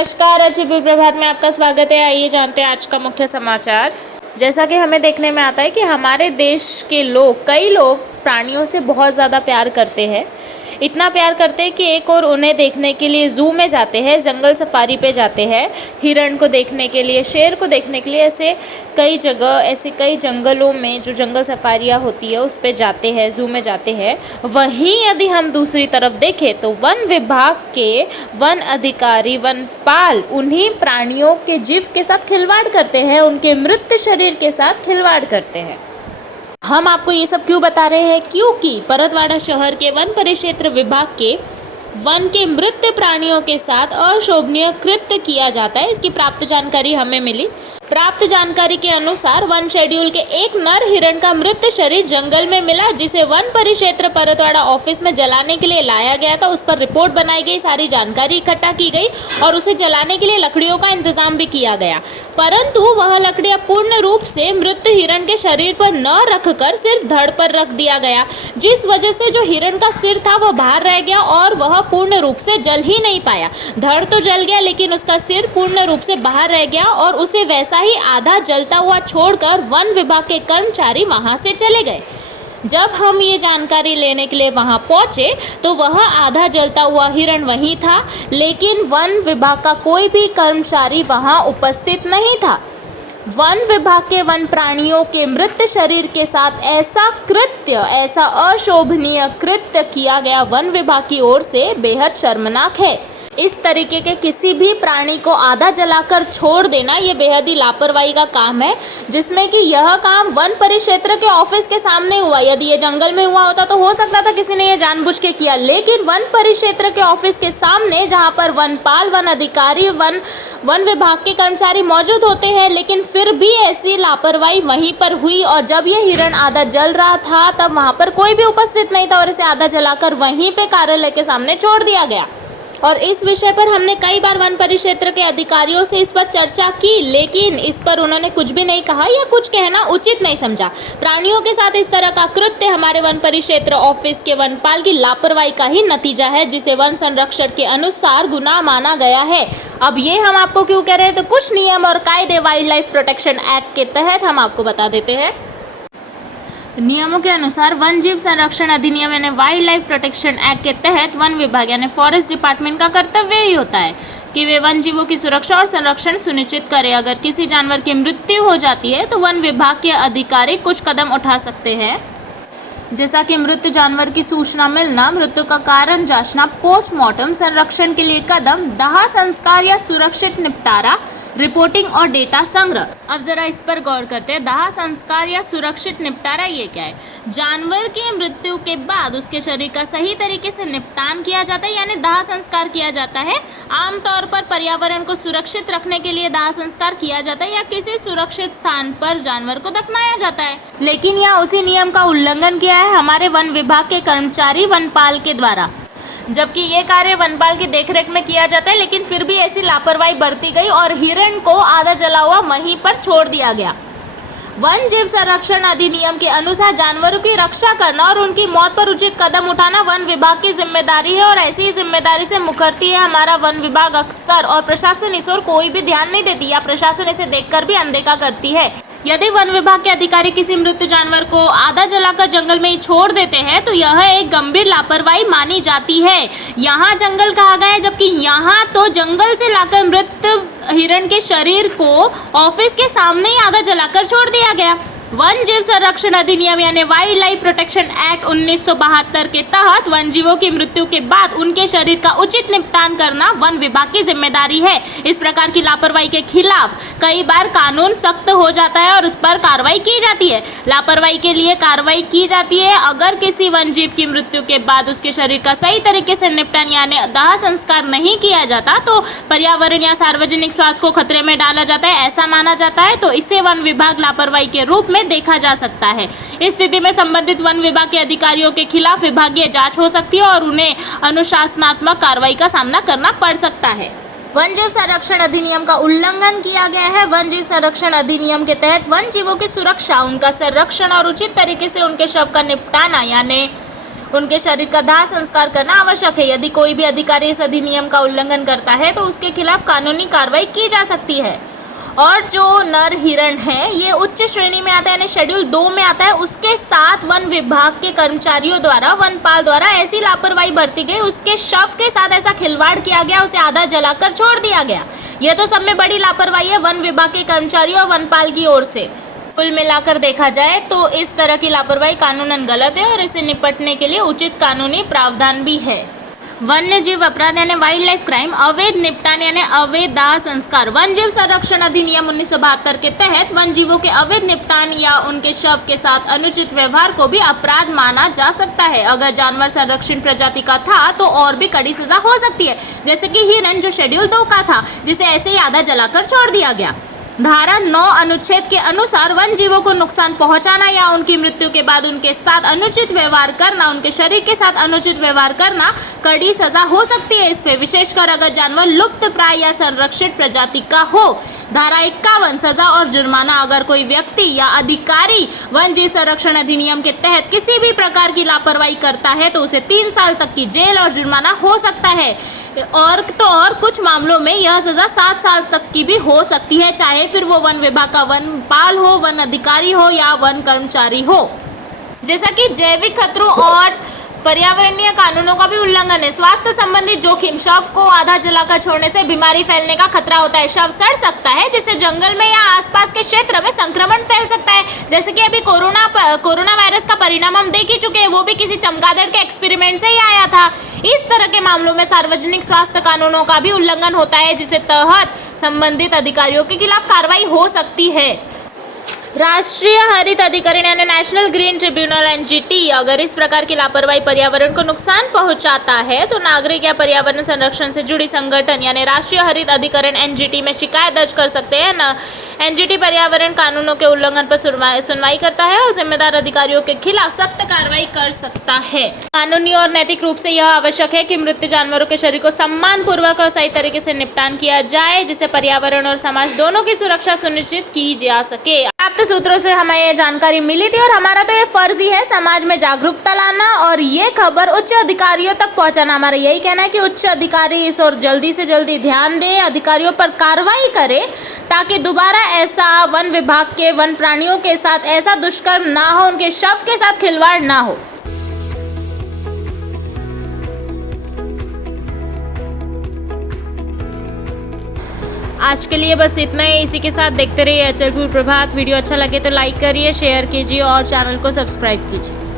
नमस्कार, अच्छी प्रभात में आपका स्वागत है। आइए जानते हैं आज का मुख्य समाचार। जैसा कि हमें देखने में आता है कि हमारे देश के लोग, कई लोग प्राणियों से बहुत ज़्यादा प्यार करते हैं। इतना प्यार करते हैं कि एक और उन्हें देखने के लिए ज़ू में जाते हैं, जंगल सफारी पे जाते हैं, हिरण को देखने के लिए, शेर को देखने के लिए, ऐसे कई जंगलों में जो जंगल सफारियाँ होती है उस पे जाते हैं, ज़ू में जाते हैं। वहीं यदि हम दूसरी तरफ देखें तो वन विभाग के वन अधिकारी, वनपाल उन्हीं प्राणियों के जीव के साथ खिलवाड़ करते हैं, उनके मृत शरीर के साथ खिलवाड़ करते हैं। हम आपको ये सब क्यों बता रहे हैं? क्योंकि परतवाड़ा शहर के वन परिक्षेत्र विभाग के वन के मृत प्राणियों के साथ अशोभनीय कृत्य किया जाता है। इसकी प्राप्त जानकारी हमें मिली। प्राप्त जानकारी के अनुसार वन शेड्यूल के एक नर हिरण का मृत शरीर जंगल में मिला, जिसे वन परिक्षेत्र परतवाड़ा ऑफिस में जलाने के लिए लाया गया था। उस पर रिपोर्ट बनाई गई, सारी जानकारी इकट्ठा की गई और उसे जलाने के लिए लकड़ियों का इंतजाम भी किया गया। परंतु वह लकड़ियां पूर्ण रूप से मृत हिरण के शरीर पर न रखकर सिर्फ धड़ पर रख दिया गया, जिस वजह से जो हिरण का सिर था वह बाहर रह गया और वह पूर्ण रूप से जल ही नहीं पाया। धड़ तो जल गया लेकिन उसका सिर पूर्ण रूप से बाहर रह गया और उसे वैसा ही आधा जलता हुआ छोड़कर वन विभाग के कर्मचारी वहां से चले गए। जब हम ये जानकारी लेने के लिए वहां पहुंचे तो वह आधा जलता हुआ हिरण वहीं था, लेकिन वन विभाग का कोई भी कर्मचारी वहां उपस्थित नहीं था। वन विभाग के वन प्राणियों के मृत शरीर के साथ ऐसा अशोभनीय कृत्य किया गया वन विभाग की ओर से बेहद शर्मनाक है। इस तरीके के किसी भी प्राणी को आधा जलाकर छोड़ देना ये बेहद ही लापरवाही का काम है, जिसमें कि यह काम वन परिक्षेत्र के ऑफिस के सामने हुआ। यदि ये जंगल में हुआ होता तो हो सकता था किसी ने ये जानबूझ के किया, लेकिन वन परिक्षेत्र के ऑफिस के सामने, जहाँ पर वनपाल, वन अधिकारी, वन विभाग के कर्मचारी मौजूद होते हैं, लेकिन फिर भी ऐसी लापरवाही वहीं पर हुई। और जब ये हिरण आधा जल रहा था तब वहाँ पर कोई भी उपस्थित नहीं था और इसे आधा जलाकर वहीं पे कार्यालय के सामने छोड़ दिया गया। और इस विषय पर हमने कई बार वन परिक्षेत्र के अधिकारियों से इस पर चर्चा की, लेकिन इस पर उन्होंने कुछ भी नहीं कहा या कुछ कहना उचित नहीं समझा। प्राणियों के साथ इस तरह का कृत्य हमारे वन परिक्षेत्र ऑफिस के वनपाल की लापरवाही का ही नतीजा है, जिसे वन संरक्षण के अनुसार गुनाह माना गया है। अब ये हम आपको क्यों कह रहे हैं, तो कुछ नियम और कायदे वाइल्ड लाइफ प्रोटेक्शन एक्ट के तहत हम आपको बता देते हैं। नियमों के अनुसार वन जीव संरक्षण अधिनियम यानी वाइल्ड लाइफ प्रोटेक्शन एक्ट के तहत वन विभाग यानी फॉरेस्ट डिपार्टमेंट का कर्तव्य ही होता है कि वे वन जीवों की सुरक्षा और संरक्षण सुनिश्चित करें। अगर किसी जानवर की मृत्यु हो जाती है तो वन विभाग के अधिकारी कुछ कदम उठा सकते हैं, जैसा कि मृत जानवर की सूचना मिलना, मृत्यु का कारण जांचना, पोस्टमार्टम, संरक्षण के लिए कदम, दाह संस्कार या सुरक्षित निपटारा, रिपोर्टिंग और डेटा संग्रह। अब जरा इस पर गौर करते हैं। दाह संस्कार या सुरक्षित निपटारा ये क्या है? जानवर की मृत्यु के बाद उसके शरीर का सही तरीके से निपटान किया जाता है, यानी दाह संस्कार किया जाता है। आमतौर पर पर्यावरण को सुरक्षित रखने के लिए दाह संस्कार किया जाता है या किसी सुरक्षित स्थान पर जानवर को दफनाया जाता है। लेकिन यहाँ उसी नियम का उल्लंघन किया है हमारे वन विभाग के कर्मचारी वनपाल के द्वारा, जबकि ये कार्य वनपाल की देखरेख में किया जाता है, लेकिन फिर भी ऐसी लापरवाही बरती गई और हिरण को आधा जला हुआ वहीं पर छोड़ दिया गया। वन जीव संरक्षण अधिनियम के अनुसार जानवरों की रक्षा करना और उनकी मौत पर उचित कदम उठाना वन विभाग की जिम्मेदारी है और ऐसी ही जिम्मेदारी से मुकरती है हमारा वन विभाग अक्सर, और प्रशासन इस ओर कोई भी ध्यान नहीं देती या प्रशासन इसे देखकर भी अनदेखा करती है। यदि वन विभाग के अधिकारी किसी मृत जानवर को आधा जलाकर जंगल में ही छोड़ देते हैं तो यह एक गंभीर लापरवाही मानी जाती है। यहाँ जंगल कहा गया है, जबकि यहाँ तो जंगल से लाकर मृत हिरण के शरीर को ऑफिस के सामने ही आधा जलाकर छोड़ दिया गया। वन जीव संरक्षण अधिनियम यानी वाइल्ड लाइफ प्रोटेक्शन एक्ट 1972 के तहत वन जीवों की मृत्यु के बाद उनके शरीर का उचित निपटान करना वन विभाग की जिम्मेदारी है। इस प्रकार की लापरवाही के खिलाफ कई बार कानून सख्त हो जाता है और उस पर कार्रवाई की जाती है। लापरवाही के लिए कार्रवाई की जाती है अगर किसी वन जीव की मृत्यु के बाद उसके शरीर का सही तरीके से निपटान यानी दाह संस्कार नहीं किया जाता तो पर्यावरण या सार्वजनिक स्वास्थ्य को खतरे में डाला जाता है, ऐसा माना जाता है, तो इसे वन विभाग लापरवाही के रूप में देखा जा सकता है। इस स्थिति में संबंधित वन विभाग के अधिकारियों के खिलाफ विभागीय जांच हो सकती है और उन्हें अनुशासनात्मक कार्रवाई का सामना करना पड़ सकता है। वन जीव संरक्षण अधिनियम का उल्लंघन किया गया है। वन जीव संरक्षण अधिनियम के तहत वन जीवों की सुरक्षा, उनका संरक्षण और उचित तरीके से उनके शव का निपटाना यानी उनके शरीर का दाह संस्कार करना आवश्यक है। यदि कोई भी अधिकारी इस अधिनियम का उल्लंघन करता है तो उसके खिलाफ कानूनी कार्रवाई की जा सकती है। और जो नर हिरण है ये उच्च श्रेणी में आता है, यानी शेड्यूल 2 में आता है। उसके साथ वन विभाग के कर्मचारियों द्वारा, वनपाल द्वारा ऐसी लापरवाही बरती गई, उसके शव के साथ ऐसा खिलवाड़ किया गया, उसे आधा जलाकर छोड़ दिया गया। यह तो सब में बड़ी लापरवाही है वन विभाग के कर्मचारियों और वनपाल की ओर से। कुल मिलाकर देखा जाए तो इस तरह की लापरवाही कानूनन गलत है और इसे निपटने के लिए उचित कानूनी प्रावधान भी है। वन्य जीव अपराध यानी वाइल्ड लाइफ क्राइम, अवैध निपटान यानी अवैध दाह संस्कार। वन जीव संरक्षण अधिनियम 1972 के तहत वन जीवों के अवैध निपटान या उनके शव के साथ अनुचित व्यवहार को भी अपराध माना जा सकता है। अगर जानवर संरक्षित प्रजाति का था तो और भी कड़ी सजा हो सकती है, जैसे कि हिरन जो शेड्यूल 2 का था, जिसे ऐसे ही आधा जलाकर छोड़ दिया गया। धारा 9 अनुच्छेद के अनुसार वन जीवों को नुकसान पहुंचाना या उनकी मृत्यु के बाद उनके साथ अनुचित व्यवहार करना, उनके शरीर के साथ अनुचित व्यवहार करना कड़ी सजा हो सकती है इस पे, विशेषकर अगर जानवर लुप्त प्राय या संरक्षित प्रजाति का हो। धारा 51 सजा और जुर्माना। अगर कोई व्यक्ति या अधिकारी वन जीव संरक्षण अधिनियम के तहत किसी भी प्रकार की लापरवाही करता है तो उसे 3 साल तक की जेल और जुर्माना हो सकता है, और कुछ मामलों में यह सजा 7 साल तक की भी हो सकती है, चाहे फिर वो वन विभाग का वनपाल हो, वन अधिकारी हो या वन कर्मचारी हो। जैसा कि जैविक खतरों और पर्यावरणीय कानूनों का भी उल्लंघन है। स्वास्थ्य संबंधी जोखिम, शव को आधा जलाकर छोड़ने से बीमारी फैलने का खतरा होता है। शव सड़ सकता है, जिससे जंगल में या आसपास के क्षेत्र में संक्रमण फैल सकता है। जैसे कि अभी कोरोना वायरस का परिणाम हम देख ही चुके हैं, वो भी किसी चमगादड़ के एक्सपेरिमेंट से ही आया था। इस तरह के मामलों में सार्वजनिक स्वास्थ्य कानूनों का भी उल्लंघन होता है, जिसके तहत संबंधित अधिकारियों के खिलाफ कार्रवाई हो सकती है। राष्ट्रीय हरित अधिकरण यानी नेशनल ग्रीन ट्रिब्यूनल एनजीटी अगर इस प्रकार की लापरवाही पर्यावरण को नुकसान पहुंचाता है तो नागरिक या पर्यावरण संरक्षण से जुड़ी संगठन यानी राष्ट्रीय हरित अधिकरण एनजीटी में शिकायत दर्ज कर सकते हैं। एनजीटी पर्यावरण कानूनों के उल्लंघन पर सुनवाई करता है और जिम्मेदार अधिकारियों के खिलाफ सख्त कार्रवाई कर सकता है। कानूनी और नैतिक रूप से यह आवश्यक है कि मृत जानवरों के शरीर को सम्मान पूर्वक और सही तरीके से निपटान किया जाए, जिससे पर्यावरण और समाज दोनों की सुरक्षा सुनिश्चित की जा सके। प्राप्त सूत्रों से हमें ये जानकारी मिली थी और हमारा तो ये फर्ज ही है समाज में जागरूकता लाना और ये खबर उच्च अधिकारियों तक पहुंचाना। हमारा यही कहना है कि उच्च अधिकारी इस और जल्दी से जल्दी ध्यान दे, अधिकारियों पर कार्रवाई करे, ताकि दोबारा ऐसा वन विभाग के वन प्राणियों के साथ ऐसा दुष्कर्म ना हो, उनके शव के साथ खिलवाड़ ना हो। आज के लिए बस इतना ही। इसी के साथ देखते रहिए अचलपुर प्रभात। वीडियो अच्छा लगे तो लाइक करिए, शेयर कीजिए और चैनल को सब्सक्राइब कीजिए।